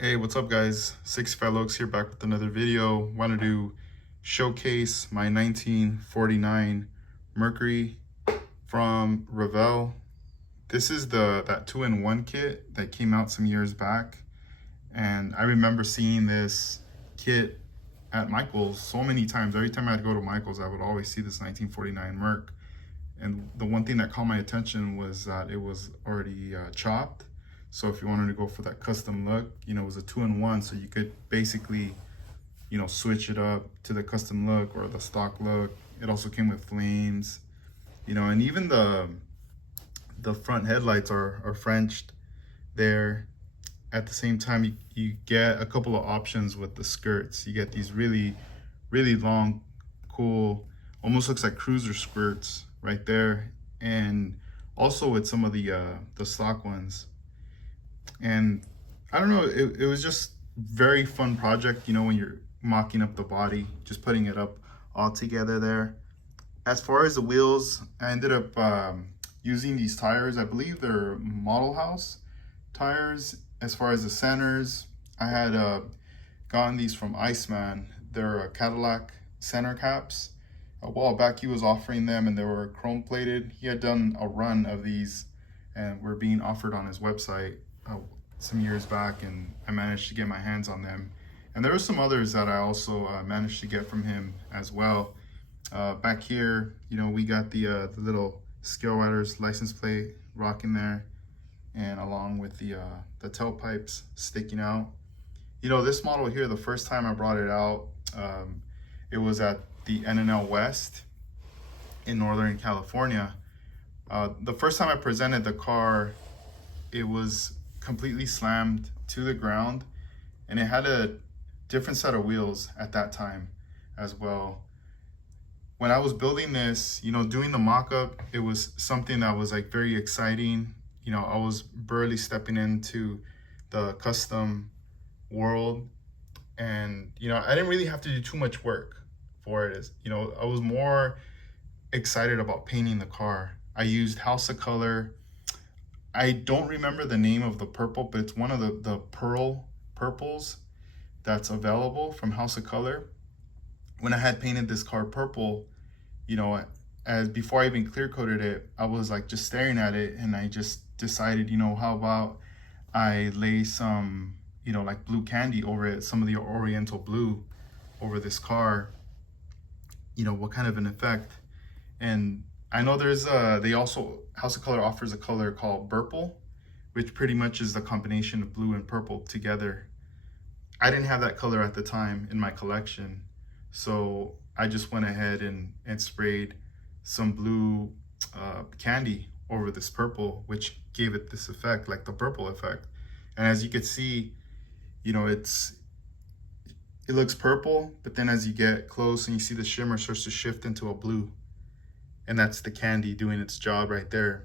Hey, what's up guys? 65 Lokes here, back with another video. Wanted to showcase my 1949 Mercury from Revell. This is that two-in-one kit that came out some years back. And I remember seeing this kit at Michael's so many times. Every time I'd go to Michael's, I would always see this 1949 Merc. And the one thing that caught my attention was that it was already chopped. So if you wanted to go for that custom look, it was a two-in-one, so you could basically, switch it up to the custom look or the stock look. It also came with flames, and even the front headlights are Frenched there. At the same time, you get a couple of options with the skirts. You get these really, really long, cool, almost looks like cruiser skirts right there, and also with some of the stock ones. And I don't know, it was just very fun project, when you're mocking up the body, just putting it up all together there. As far as the wheels, I ended up using these tires. I believe they're Model House tires. As far as the centers, I had gotten these from Iceman. They're Cadillac center caps. A while back he was offering them and they were chrome plated. He had done a run of these and were being offered on his website some years back, and I managed to get my hands on them. And there were some others that I also managed to get from him as well. Back here, we got the little Scale Riders license plate rocking there, and along with the tailpipes sticking out. This model here, the first time I brought it out, it was at the NNL West in Northern California. The first time I presented the car, it was completely slammed to the ground, and it had a different set of wheels at that time as well. When I was building this, doing the mock-up, it was something that was like very exciting. I was barely stepping into the custom world, and I didn't really have to do too much work for it. I was more excited about painting the car. I used House of Color. I don't remember the name of the purple, but it's one of the pearl purples that's available from House of Color. When I had painted this car purple, as before I even clear coated it, I was like just staring at it, and I just decided, how about I lay some, like blue candy over it, some of the Oriental blue over this car, what kind of an effect. And I know there's they also, House of Color offers a color called Purple, which pretty much is the combination of blue and purple together. I didn't have that color at the time in my collection, so I just went ahead and sprayed some blue candy over this purple, which gave it this effect, like the purple effect. And as you can see, it looks purple, but then as you get close and you see the shimmer starts to shift into a blue. And that's the candy doing its job right there,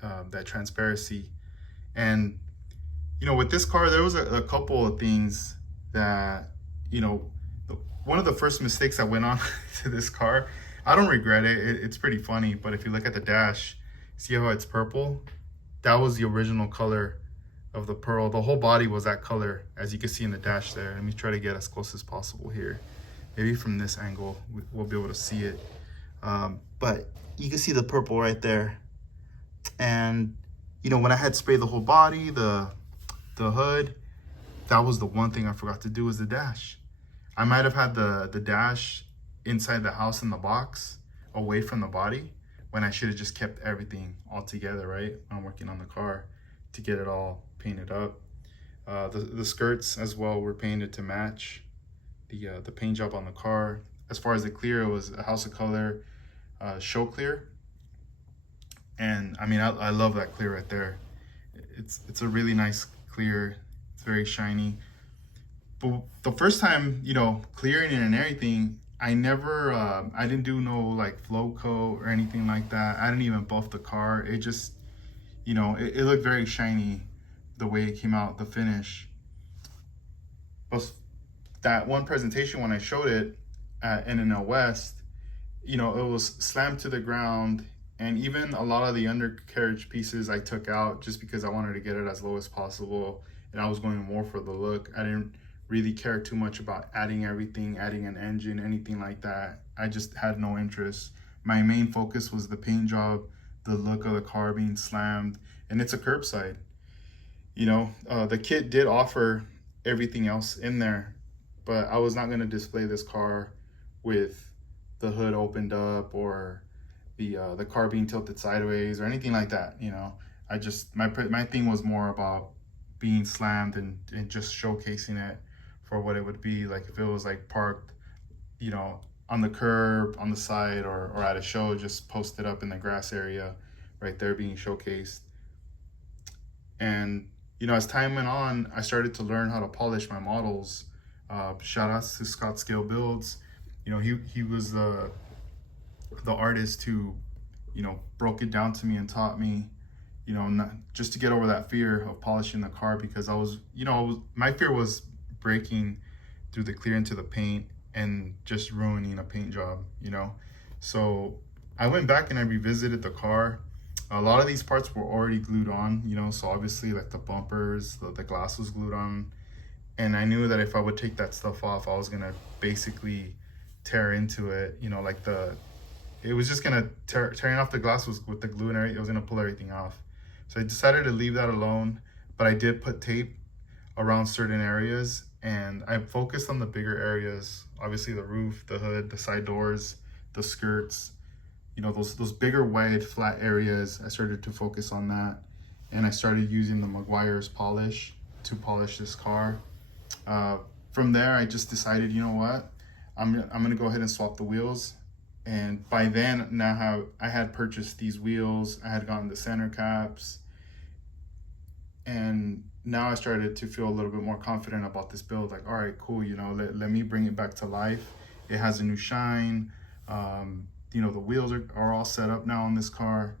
that transparency. And, with this car, there was a couple of things that, one of the first mistakes that went on to this car, I don't regret it. It's pretty funny, but if you look at the dash, see how it's purple? That was the original color of the pearl. The whole body was that color, as you can see in the dash there. Let me try to get as close as possible here. Maybe from this angle, we'll be able to see it. But you can see the purple right there. And when I had sprayed the whole body, the hood, that was the one thing I forgot to do, was the dash. I might have had the dash inside the house in the box away from the body, when I should have just kept everything all together, right? I'm working on the car to get it all painted up. The skirts as well were painted to match the paint job on the car. As far as the clear, it was a House of Color show clear, and I mean, I love that clear right there. It's a really nice clear. It's very shiny. But the first time, clearing it and everything, I didn't do no like flow coat or anything like that. I didn't even buff the car. It just, it looked very shiny the way it came out, the finish. But that one presentation, when I showed it at NNL West, it was slammed to the ground, and even a lot of the undercarriage pieces I took out just because I wanted to get it as low as possible and I was going more for the look. I didn't really care too much about adding everything, adding an engine, anything like that. I just had no interest. My main focus was the paint job, the look of the car being slammed, and it's a curbside. The kit did offer everything else in there, but I was not going to display this car with the hood opened up or the car being tilted sideways or anything like that. I just my thing was more about being slammed and just showcasing it for what it would be like if it was like parked, you know, on the curb, on the side, or at a show, just posted up in the grass area right there being showcased. And as time went on, I started to learn how to polish my models. Shout outs to Scott Scale Builds. He was the artist who broke it down to me and taught me, not just to get over that fear of polishing the car, because my fear was breaking through the clear into the paint and just ruining a paint job. So I went back and I revisited the car. A lot of these parts were already glued on, so obviously like the bumpers, the glass was glued on. And I knew that if I would take that stuff off, I was gonna basically tear into it, it was just gonna tearing off the glass with the glue and everything, it was gonna pull everything off. So I decided to leave that alone, but I did put tape around certain areas, and I focused on the bigger areas, obviously the roof, the hood, the side doors, the skirts, those bigger wide flat areas. I started to focus on that, and I started using the Meguiar's polish to polish this car. From there, I just decided, you know what, I'm gonna go ahead and swap the wheels. And by then, I had purchased these wheels, I had gotten the center caps, and now I started to feel a little bit more confident about this build. Like, all right, cool, let me bring it back to life. It has a new shine. The wheels are all set up now on this car.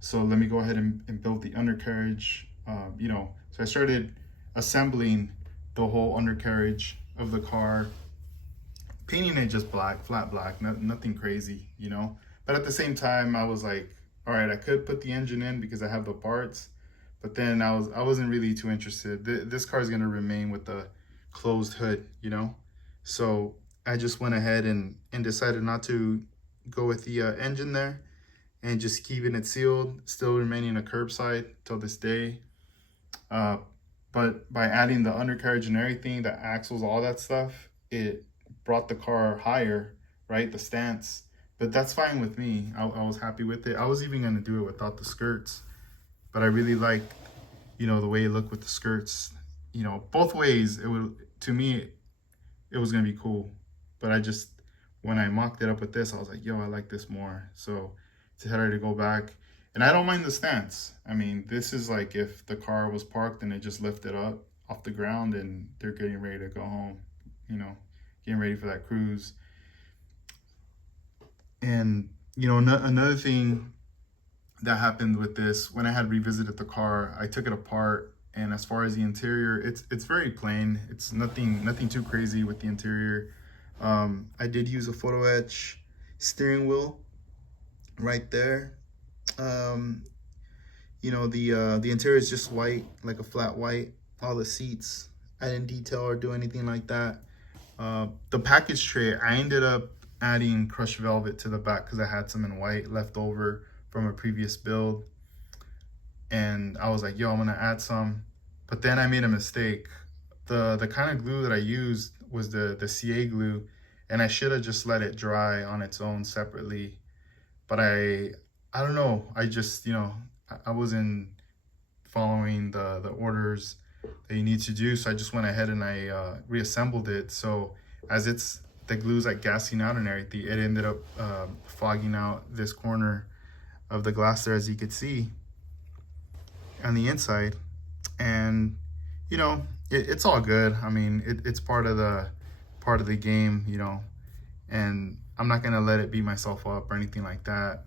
So let me go ahead and build the undercarriage. So I started assembling the whole undercarriage of the car, painting it just black, flat black, nothing crazy, But at the same time, I was like, all right, I could put the engine in because I have the parts, but then I wasn't really too interested. This car is gonna remain with the closed hood, So I just went ahead and decided not to go with the engine there and just keeping it sealed, still remaining a curbside till this day. But by adding the undercarriage and everything, the axles, all that stuff, it brought the car higher, right? The stance. But that's fine with me. I was happy with it. I was even gonna do it without the skirts, but I really liked, the way it looked with the skirts. Both ways, to me, it was gonna be cool. But when I mocked it up with this, I was like, yo, I like this more. So decided to go back. And I don't mind the stance. I mean, this is like if the car was parked and it just lifted up off the ground and they're getting ready to go home, getting ready for that cruise. And, another thing that happened with this, when I had revisited the car, I took it apart. And as far as the interior, it's very plain. It's nothing too crazy with the interior. I did use a photo etch steering wheel right there. The interior is just white, like a flat white. All the seats, I didn't detail or do anything like that. The package tray, I ended up adding crushed velvet to the back because I had some in white left over from a previous build. And I was like, yo, I'm gonna add some. But then I made a mistake. The kind of glue that I used was the CA glue, and I should have just let it dry on its own separately. But I don't know, I just, I wasn't following the orders that you need to do. So I just went ahead and I reassembled it. So as the glue's like gassing out and everything, it ended up fogging out this corner of the glass there, as you could see on the inside. And it's all good. I mean, it's part of the game, and I'm not gonna let it beat myself up or anything like that.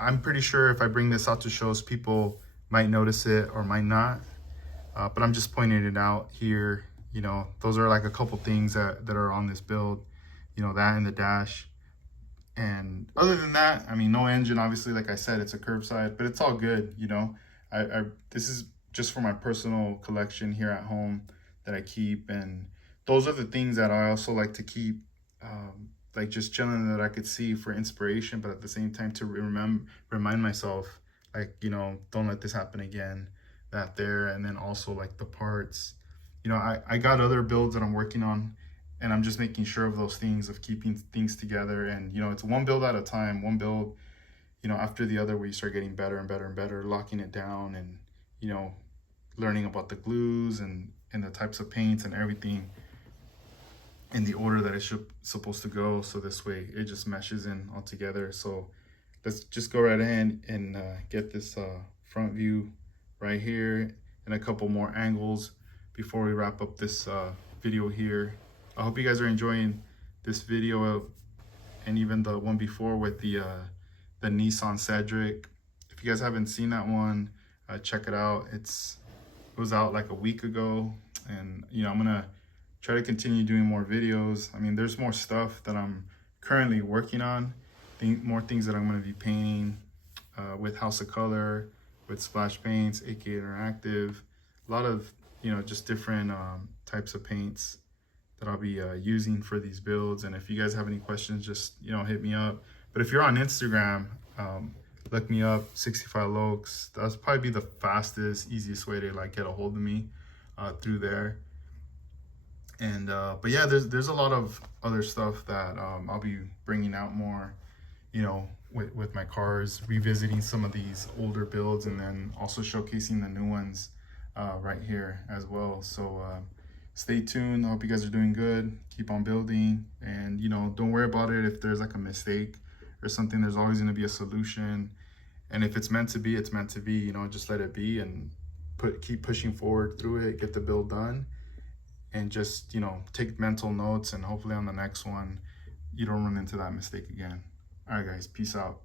I'm pretty sure if I bring this out to shows, people might notice it or might not, but I'm just pointing it out here. Those are like a couple things that are on this build, that and the dash. And other than that, I mean, no engine, obviously. Like I said, it's a curbside, but it's all good. This is just for my personal collection here at home that I keep. And those are the things that I also like to keep, like just chilling, that I could see for inspiration, but at the same time to remind myself, like, you know, don't let this happen again, that there. And then also like the parts, you know, I got other builds that I'm working on, and I'm just making sure of those things, of keeping things together. And, you know, it's one build at a time, one build, you know, after the other, where you start getting better and better and better, locking it down, and, you know, learning about the glues and the types of paints and everything in the order that it's supposed to go. So this way it just meshes in all together. So let's just go right ahead and get this front view right here, and a couple more angles before we wrap up this video here. I hope you guys are enjoying this video, and even the one before with the Nissan Cedric. If you guys haven't seen that one, check it out. It was out like a week ago, and, you know, I'm gonna try to continue doing more videos. I mean, there's more stuff that I'm currently working on, more things that I'm going to be painting with House of Kolor, with splash paints, aka Interactive, a lot of, you know, just different types of paints that I'll be using for these builds. And if you guys have any questions, just, you know, hit me up. But if you're on Instagram, look me up, 65 Lokes. That's probably be the fastest, easiest way to like get a hold of me through there. And but yeah, there's a lot of other stuff that I'll be bringing out more, you know, with my cars, revisiting some of these older builds, and then also showcasing the new ones right here as well. So stay tuned. I hope you guys are doing good. Keep on building, and, you know, don't worry about it if there's like a mistake or something. There's always going to be a solution, and if it's meant to be, it's meant to be. You know, just let it be, and keep pushing forward through it, get the build done. And just, you know, take mental notes, and hopefully on the next one, you don't run into that mistake again. All right, guys, peace out.